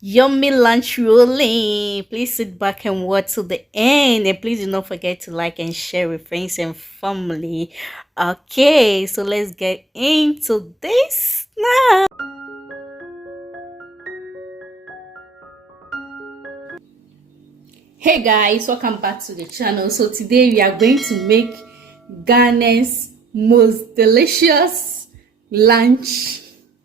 Yummy lunch rolling. Please sit back and watch to the end, and please do not forget to like and share with friends and family. Okay, so let's get into this now. Hey guys, welcome back to the channel. So today we are going to make Ghana's most delicious lunch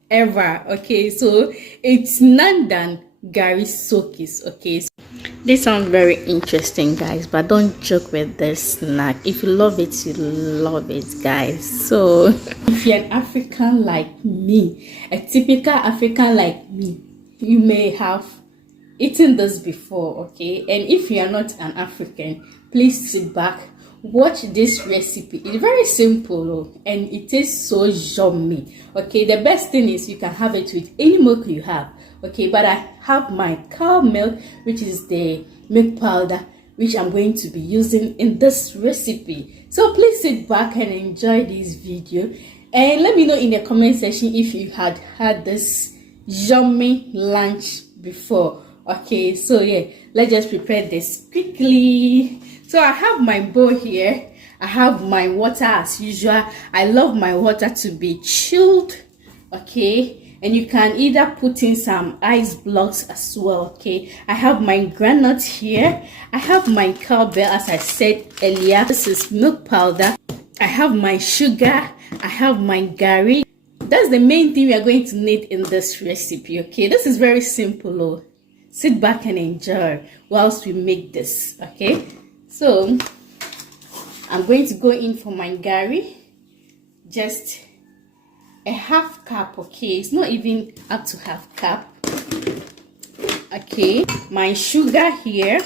ever. Okay, so it's none than Gari Soakings. Okay, so this sounds very interesting, guys, but don't joke with this snack. If you love it, you love it, guys. So if you're an African like me, a typical African like me, you may have eaten this before. Okay, and if you are not an African, please sit back, watch this recipe. It's very simple, and it is so yummy. Okay, the best thing is you can have it with any milk you have. Okay, but I have my cow milk, which is the milk powder, which I'm going to be using in this recipe. So please sit back and enjoy this video, and let me know in the comment section if you had had this yummy lunch before. Okay, so yeah, let's just prepare this quickly. So I have my bowl here. I have my water as usual. I love my water to be chilled. Okay, and you can either put in some ice blocks as well. Okay, I have my groundnut here. I have my cowbell, as I said earlier. This is milk powder. I have my sugar. I have my gari. That's the main thing we are going to need in this recipe. Okay, this is very simple. Sit back and enjoy whilst we make this. Okay, so I'm going to go in for my gari, just a half cup. Okay, it's not even up to half cup. Okay, my sugar here.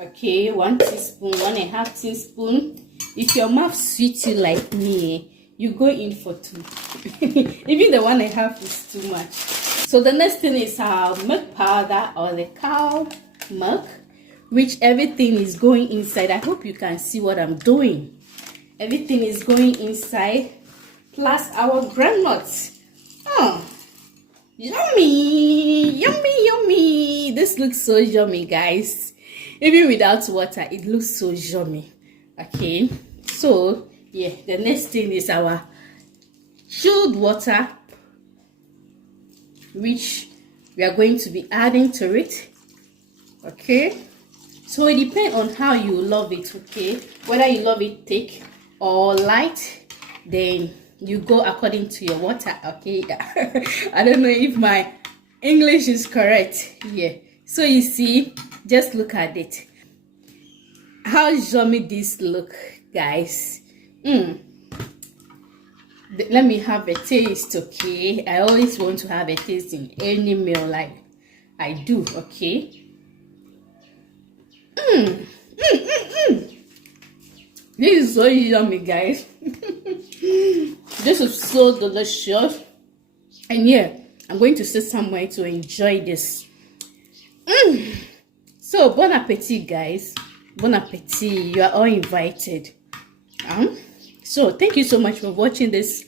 Okay, 1 teaspoon, 1.5 teaspoon. If your mouth sweets you like me, you go in for 2. Even the 1.5 is too much. So the next thing is our milk powder, or the cow milk, which everything is going inside. I hope you can see what I'm doing. Everything is going inside, plus our groundnuts. Oh, yummy, yummy, yummy. This looks so yummy, guys. Even without water, it looks so yummy. Okay, so yeah, the next thing is our chilled water, which we are going to be adding to it. Okay, so it depends on how you love it. Okay, whether you love it thick or light, then you go according to your water. Okay, I don't know if my English is correct. Yeah, so you see, just look at it, how yummy this look, guys. Let me have a taste. Okay, I always want to have a taste in any meal, like I do. Okay, this is so yummy, guys. This is so delicious, and yeah, I'm going to sit somewhere to enjoy this. So bon appetit, guys. Bon appetit. You are all invited. So thank you so much for watching this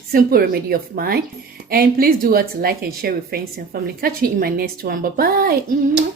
simple remedy of mine, and please do what to like and share with friends and family. Catch you in my next one. Bye bye.